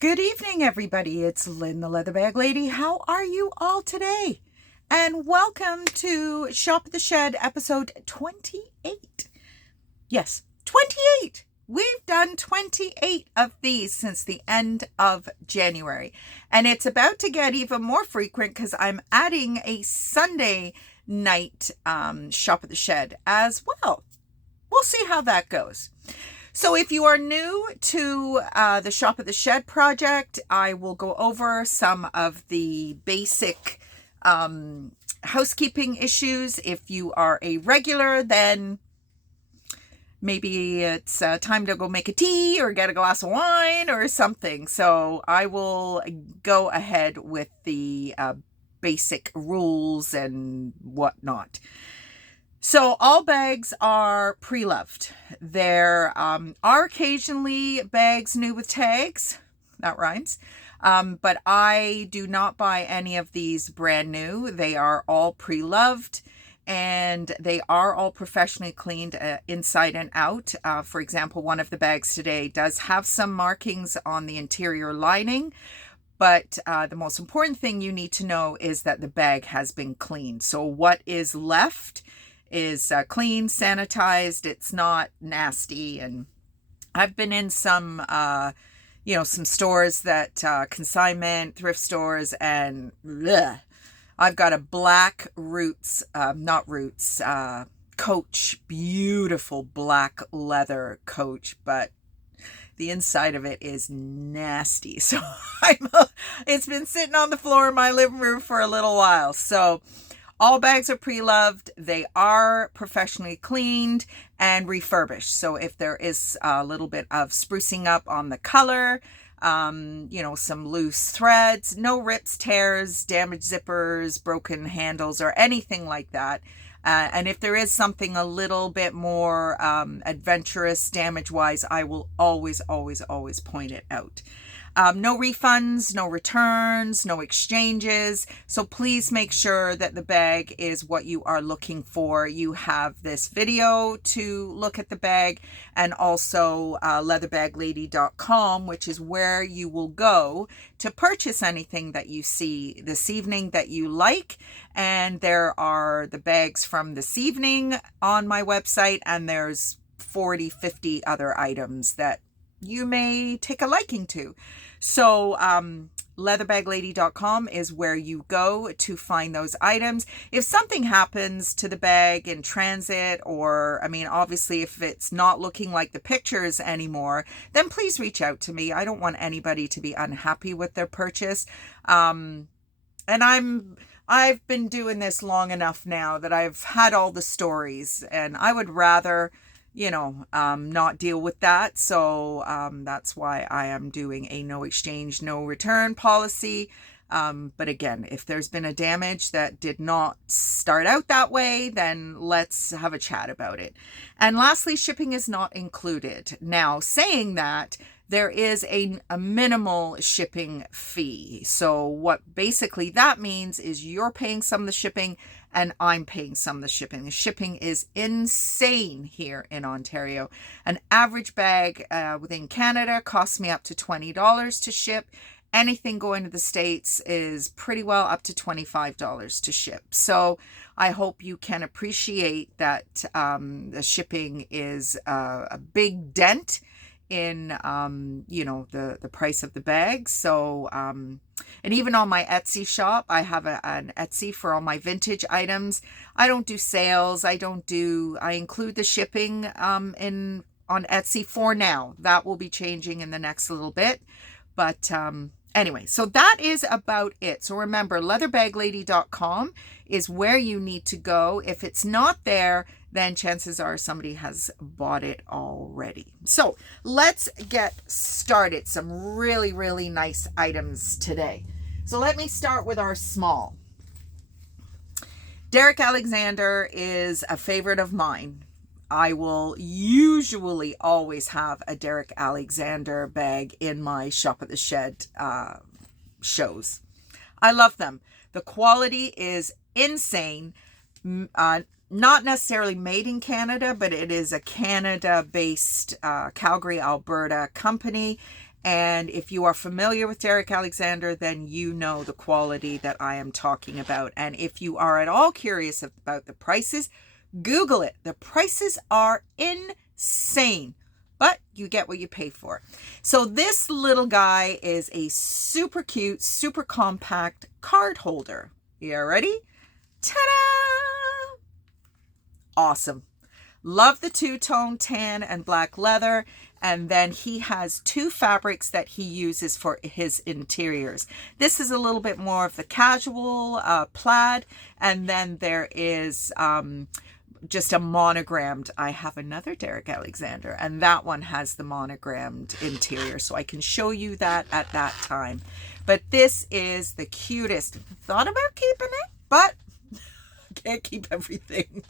Good evening, everybody. It's Lynn, the Leather Bag Lady. How are you all today? And welcome to Shop at the Shed, episode 28. Yes, 28. We've done 28 of these since the end of January. And it's about to get even more frequent because I'm adding a Sunday night Shop at the Shed as well. We'll see how that goes. So if you are new to the Shop at the Shed project, I will go over some of the basic housekeeping issues. If you are a regular, then maybe it's time to go make a tea or get a glass of wine or something. So I will go ahead with the basic rules and whatnot. So all bags are pre-loved. There are occasionally bags new with tags. That rhymes. But I do not buy any of these brand new. They are all pre-loved and they are all professionally cleaned inside and out. For example, one of the bags today does have some markings on the interior lining. But the most important thing you need to know is that the bag has been cleaned. So what is left is clean, sanitized. It's not nasty. And I've been in some, some stores that consignment, thrift stores, and bleh, I've got a black Coach, beautiful black leather Coach, but the inside of it is nasty. So it's been sitting on the floor in my living room for a little while. So all bags are pre-loved. They are professionally cleaned and refurbished. So if there is a little bit of sprucing up on the color, some loose threads, no rips, tears, damaged zippers, broken handles, or anything like that. And if there is something a little bit more adventurous damage-wise, I will always, always, always point it out. No refunds, no returns, no exchanges. So please make sure that the bag is what you are looking for. You have this video to look at the bag, and also leatherbag-lady.com, which is where you will go to purchase anything that you see this evening that you like. And there are the bags from this evening on my website, and there's 40, 50 other items that you may take a liking to. So leatherbag-lady.com is where you go to find those items. If something happens to the bag in transit, or obviously if it's not looking like the pictures anymore, then please reach out to me. I don't want anybody to be unhappy with their purchase. And I've been doing this long enough now that I've had all the stories, and I would rather not deal with that. So that's why I am doing a no exchange, no return policy. But again, if there's been a damage that did not start out that way, then let's have a chat about it. And lastly, shipping is not included. Now, saying that, there is a minimal shipping fee. So what basically that means is you're paying some of the shipping and I'm paying some of the shipping. The shipping is insane here in Ontario. An average bag within Canada costs me up to $20 to ship. Anything going to the States is pretty well up to $25 to ship. So I hope you can appreciate that the shipping is a big dent in the price of the bag. So and even on my Etsy shop, I have an Etsy for all my vintage items. I don't do sales. I include the shipping on Etsy for now. That will be changing in the next little bit, but anyway, so that is about it. So remember, leatherbag-lady.com is where you need to go. If it's not there, then chances are somebody has bought it already. So let's get started. Some really, really nice items today. So let me start with our small. Derek Alexander is a favorite of mine. I will usually always have a Derek Alexander bag in my Shop at the Shed shows. I love them. The quality is insane. Not necessarily made in Canada, but it is a Canada-based Calgary, Alberta company. And if you are familiar with Derek Alexander, then you know the quality that I am talking about. And if you are at all curious about the prices, Google it. The prices are insane, but you get what you pay for. So this little guy is a super cute, super compact card holder. You ready? Ta-da! Awesome. Love the two-tone tan and black leather. And then he has two fabrics that he uses for his interiors. This is a little bit more of the casual plaid. And then there is just a monogrammed. I have another Derek Alexander, and that one has the monogrammed interior. So I can show you that at that time. But this is the cutest. Thought about keeping it, but can't keep everything.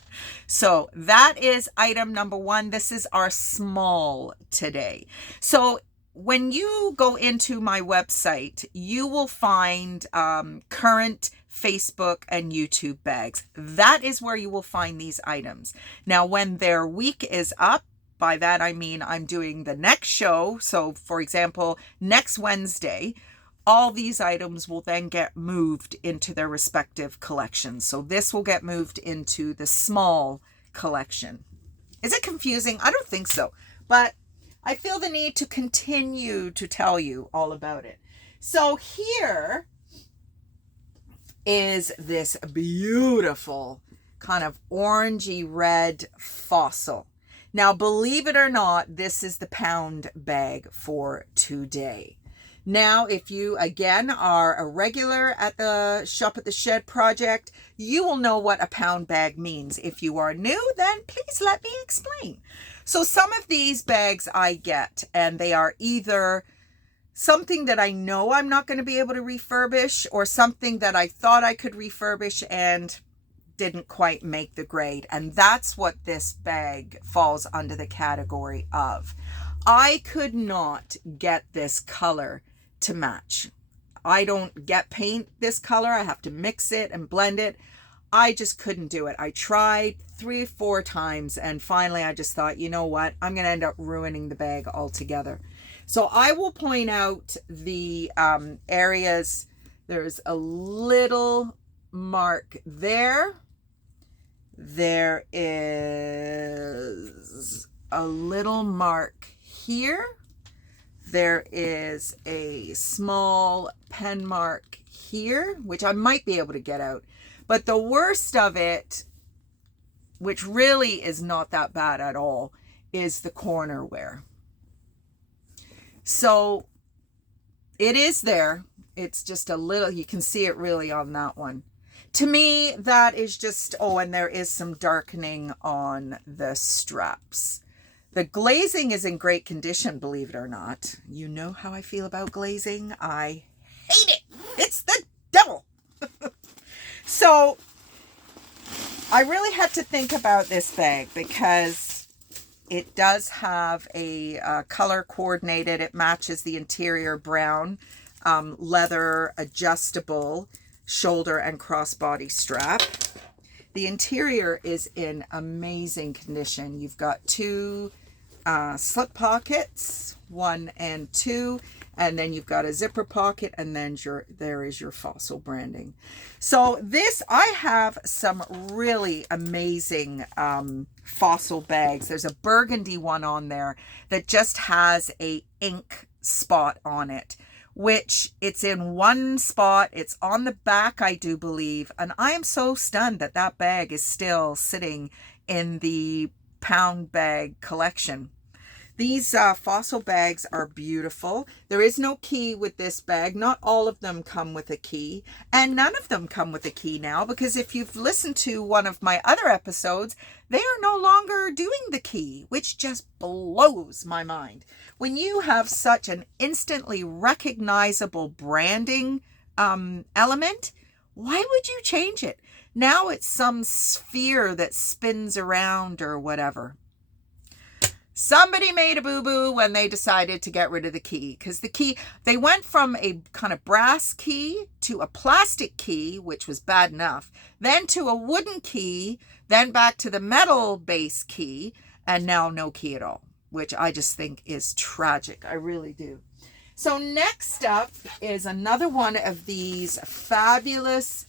So that is item number one. This is our small today. So when you go into my website, you will find current Facebook and YouTube bags. That is where you will find these items. Now, when their week is up, by that I mean I'm doing the next show. So for example, next Wednesday, all these items will then get moved into their respective collections. So this will get moved into the small collection. Is it confusing? I don't think so, but I feel the need to continue to tell you all about it. So here is this beautiful kind of orangey red fossil. Now, believe it or not, this is the pound bag for today. Now, if you, again, are a regular at the Shop at the Shed project, you will know what a pound bag means. If you are new, then please let me explain. So some of these bags I get, and they are either something that I know I'm not going to be able to refurbish, or something that I thought I could refurbish and didn't quite make the grade. And that's what this bag falls under the category of. I could not get this color to match. I don't get paint this color. I have to mix it and blend it. I just couldn't do it. I tried 3 or 4 times, and finally I just thought, you know what? I'm going to end up ruining the bag altogether. So I will point out the areas. There's a little mark there. There is a little mark here. There is a small pen mark here, which I might be able to get out. But the worst of it, which really is not that bad at all, is the corner wear. So it is there. It's just a little, you can see it really on that one. To me, that is just, oh, and there is some darkening on the straps. The glazing is in great condition, believe it or not. You know how I feel about glazing. I hate it. It's the devil. So I really had to think about this bag because it does have a color coordinated. It matches the interior brown leather adjustable shoulder and crossbody strap. The interior is in amazing condition. You've got 2 slip pockets, 1 and 2, and then you've got a zipper pocket, and then there is your fossil branding. So this, I have some really amazing fossil bags. There's a burgundy one on there that just has a ink spot on it, which it's in one spot. It's on the back, I do believe. And I am so stunned that that bag is still sitting in the pound bag collection. These fossil bags are beautiful. There is no key with this bag. Not all of them come with a key, and none of them come with a key now, because if you've listened to one of my other episodes, they are no longer doing the key, which just blows my mind. When you have such an instantly recognizable branding element, why would you change it? Now it's some sphere that spins around or whatever. Somebody made a boo-boo when they decided to get rid of the key, because the key, they went from a kind of brass key to a plastic key, which was bad enough, then to a wooden key, then back to the metal base key, and now no key at all, which I just think is tragic. I really do. So next up is another one of these fabulous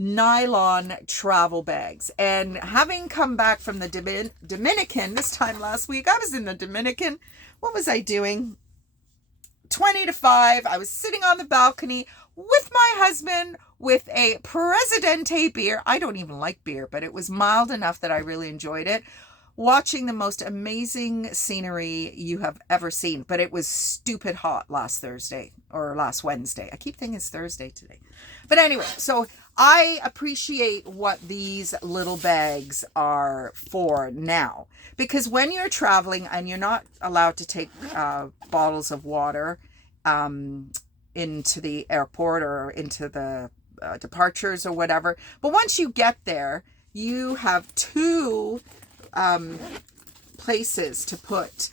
nylon travel bags. And having come back from the Dominican this time last week, I was in the Dominican. What was I doing? 20 to 5. I was sitting on the balcony with my husband with a Presidente beer. I don't even like beer, but it was mild enough that I really enjoyed it. Watching the most amazing scenery you have ever seen. But it was stupid hot last Thursday or last Wednesday. I keep thinking it's Thursday today. But anyway, so I appreciate what these little bags are for now. Because when you're traveling and you're not allowed to take bottles of water into the airport or into the departures or whatever. But once you get there, you have two places to put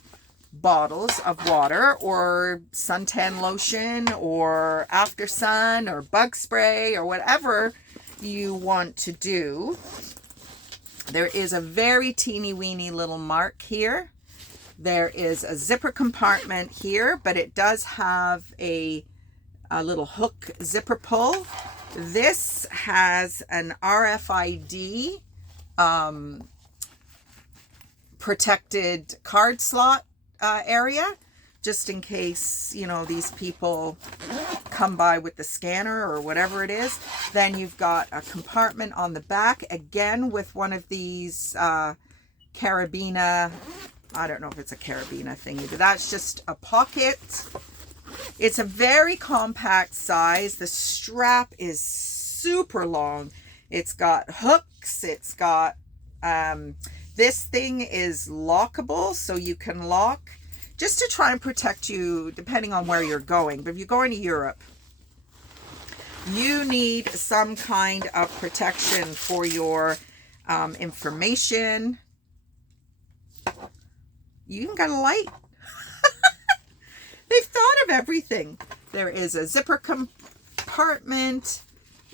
bottles of water or suntan lotion or after sun or bug spray or whatever you want to do. There is a very teeny weeny little mark here. There is a zipper compartment here, but it does have a little hook zipper pull. This has an RFID protected card slot area, just in case, you know, these people come by with the scanner or whatever it is. Then you've got a compartment on the back, again with one of these carabiner, I don't know if it's a carabiner thingy, but that's just a pocket. It's a very compact size. The strap is super long. It's got hooks. It's got, this thing is lockable, so you can lock just to try and protect you depending on where you're going. But if you're going to Europe, you need some kind of protection for your information. You even got a light. They've thought of everything. There is a zipper compartment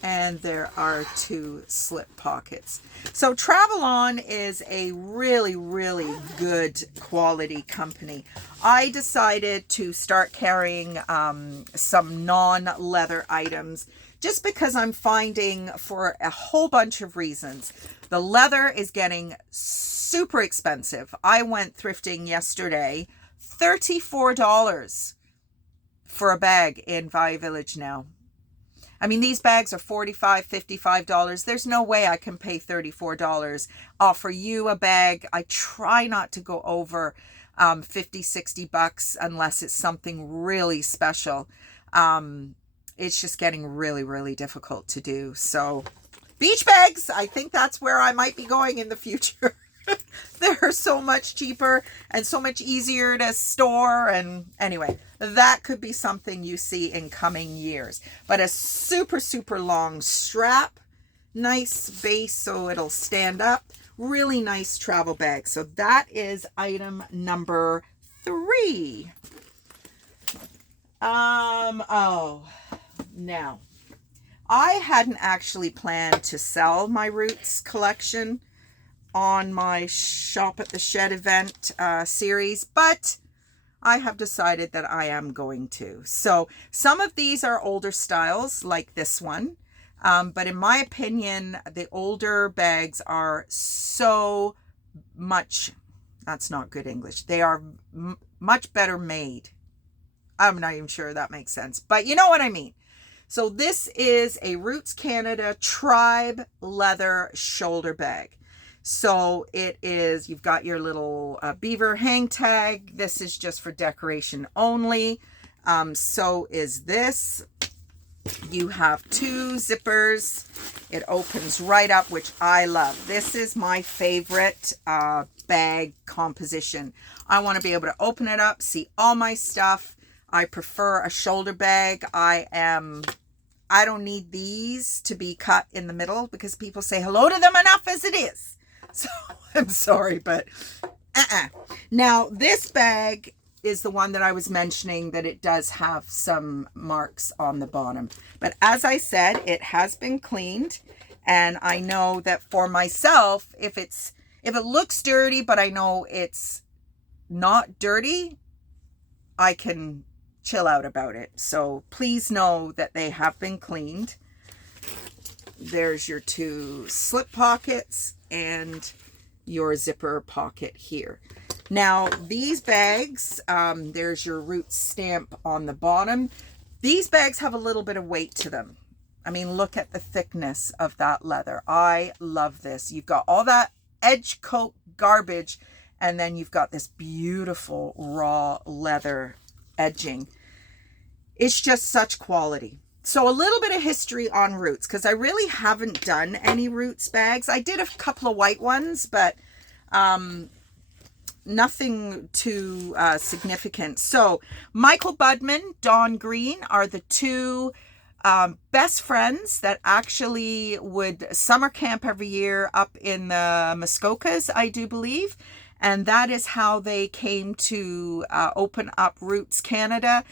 and there are two slip pockets. So Travel On is a really, really good quality company. I decided to start carrying some non-leather items just because I'm finding, for a whole bunch of reasons, the leather is getting super expensive. I went thrifting yesterday, $34 for a bag in Value Village now. I mean, these bags are $45, $55. There's no way I can pay $34. Offer you a bag. I try not to go over 50, 60 bucks unless it's something really special. It's just getting really, really difficult to do. So beach bags, I think that's where I might be going in the future. They're so much cheaper and so much easier to store. And anyway, that could be something you see in coming years. But a super, super long strap, nice base so it'll stand up. Really nice travel bag. So that is item number 3. Now, I hadn't actually planned to sell my Roots collection on my Shop at the Shed event series, but I have decided that I am going to. So some of these are older styles like this one, but in my opinion, the older bags are so much, that's not good English, they are much better made. I'm not even sure that makes sense, but you know what I mean. So this is a Roots Canada Tribe leather shoulder bag. So it is, you've got your little beaver hang tag. This is just for decoration only. So is this. You have 2 zippers. It opens right up, which I love. This is my favorite bag composition. I want to be able to open it up, see all my stuff. I prefer a shoulder bag. I don't need these to be cut in the middle because people say hello to them enough as it is. So I'm sorry, but Now this bag is the one that I was mentioning that it does have some marks on the bottom. But as I said, it has been cleaned. And I know that for myself, if it looks dirty, but I know it's not dirty, I can chill out about it. So please know that they have been cleaned. There's your 2 slip pockets and your zipper pocket here. Now these bags, there's your Roots stamp on the bottom. These bags have a little bit of weight to them. I mean, look at the thickness of that leather. I love this. You've got all that edge coat garbage, and then you've got this beautiful raw leather edging. It's just such quality. So a little bit of history on Roots, because I really haven't done any Roots bags. I did a couple of white ones, but nothing too significant. So Michael Budman, Dawn Green are the 2 best friends that actually would summer camp every year up in the Muskokas, I do believe. And that is how they came to open up Roots Canada.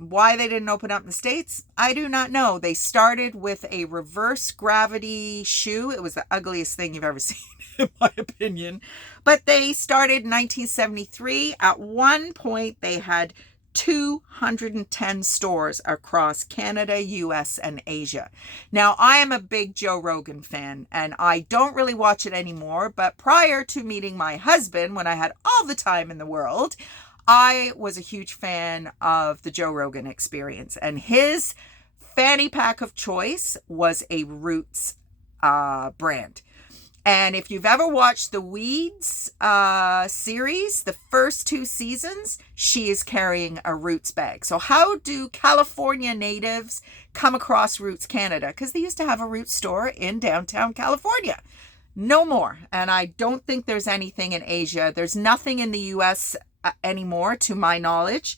Why they didn't open up in the States, I do not know. They started with a reverse gravity shoe. It was the ugliest thing you've ever seen, in my opinion. But they started in 1973. At one point, they had 210 stores across Canada, US, and Asia. Now, I am a big Joe Rogan fan, and I don't really watch it anymore. But prior to meeting my husband, when I had all the time in the world, I was a huge fan of the Joe Rogan Experience, and his fanny pack of choice was a Roots brand. And if you've ever watched the Weeds series, the first 2 seasons, she is carrying a Roots bag. So how do California natives come across Roots Canada? Because they used to have a Roots store in downtown California. No more. And I don't think there's anything in Asia. There's nothing in the US anymore, to my knowledge.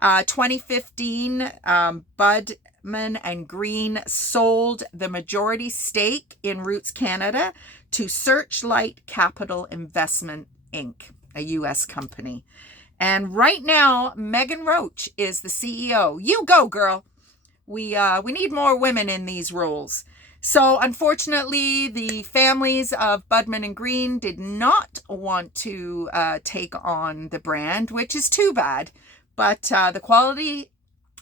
2015, Budman and Green sold the majority stake in Roots Canada to Searchlight Capital Investment Inc., a US company. And right now, Megan Roach is the CEO. You go, girl. We need more women in these roles. So unfortunately, the families of Budman and Green did not want to take on the brand, which is too bad. But the quality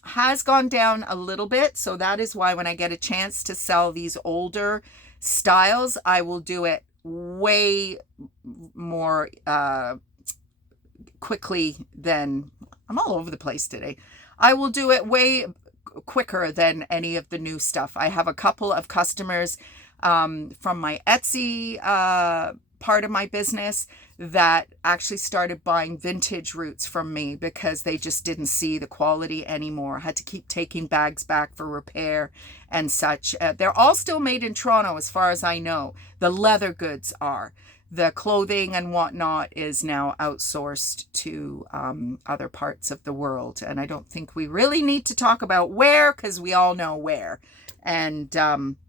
has gone down a little bit. So that is why when I get a chance to sell these older styles, I will do it way more quickly than... I'm all over the place today. I will do it way quicker than any of the new stuff. I have a couple of customers from my Etsy part of my business that actually started buying vintage Roots from me because they just didn't see the quality anymore. I had to keep taking bags back for repair and such. They're all still made in Toronto as far as I know. The leather goods are. The clothing and whatnot is now outsourced to other parts of the world. And I don't think we really need to talk about where, because we all know where. And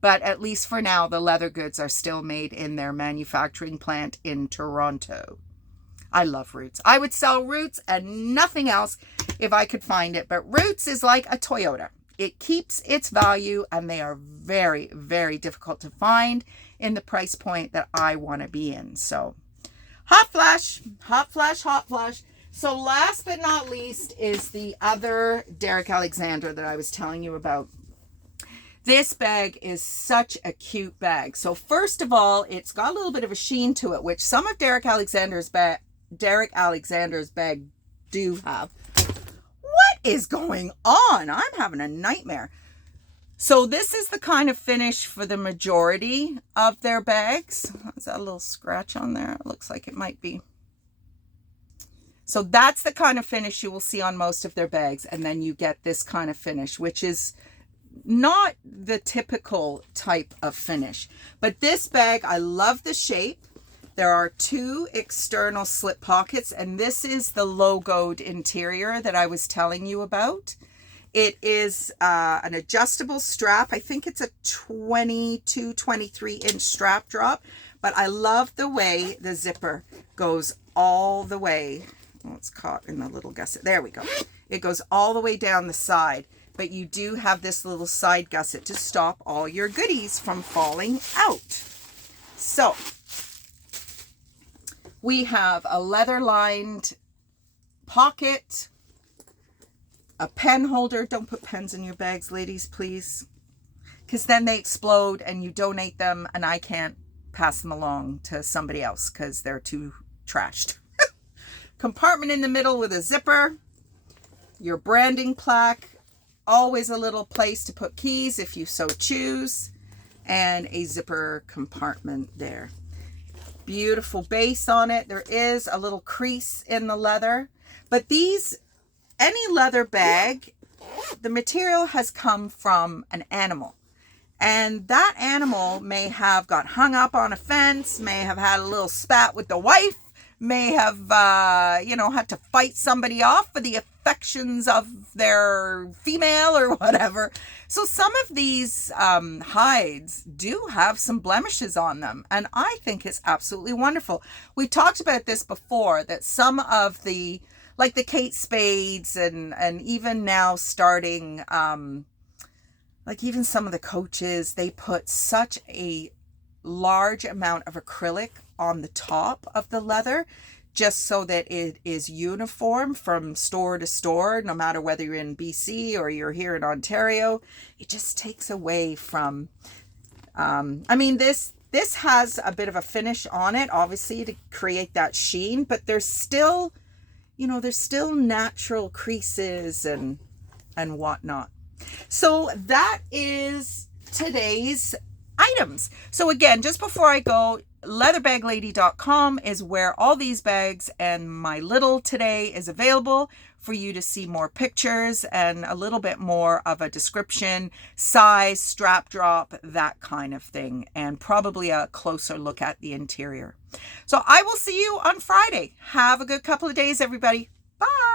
but at least for now, the leather goods are still made in their manufacturing plant in Toronto. I love Roots. I would sell Roots and nothing else if I could find it. But Roots is like a Toyota. It keeps its value, and they are very, very difficult to find in the price point that I want to be in. So hot flash, hot flash, hot flash. So last but not least is the other Derek Alexander that I was telling you about. This bag is such a cute bag. So first of all, it's got a little bit of a sheen to it, which some of Derek Alexander's bag do have. What is going on? I'm having a nightmare. So this is the kind of finish for the majority of their bags. Is that a little scratch on there? It looks like it might be. So that's the kind of finish you will see on most of their bags. And then you get this kind of finish, which is not the typical type of finish. But this bag, I love the shape. There are 2 external slip pockets, and this is the logoed interior that I was telling you about. It is an adjustable strap. I think it's a 22, 23-inch strap drop, but I love the way the zipper goes all the way. Oh, it's caught in the little gusset. There we go. It goes all the way down the side, but you do have this little side gusset to stop all your goodies from falling out. So we have a leather-lined pocket. A pen holder. Don't put pens in your bags, ladies, please. Because then they explode and you donate them and I can't pass them along to somebody else because they're too trashed. Compartment in the middle with a zipper. Your branding plaque. Always a little place to put keys if you so choose. And a zipper compartment there. Beautiful base on it. There is a little crease in the leather. But any leather bag, the material has come from an animal. And that animal may have got hung up on a fence, may have had a little spat with the wife, may have, had to fight somebody off for the affections of their female or whatever. So some of these hides do have some blemishes on them. And I think it's absolutely wonderful. We talked about this before, that some of the, like the Kate Spades and even now starting, like even some of the coaches, they put such a large amount of acrylic on the top of the leather just so that it is uniform from store to store, no matter whether you're in BC or you're here in Ontario. It just takes away from, this has a bit of a finish on it, obviously, to create that sheen, but there's still, natural creases and whatnot. So that is today's items. So again, just before I go, leatherbag-lady.com is where all these bags and my little today is available for you to see more pictures and a little bit more of a description, size, strap drop, that kind of thing, and probably a closer look at the interior. So I will see you on Friday. Have a good couple of days, everybody. Bye.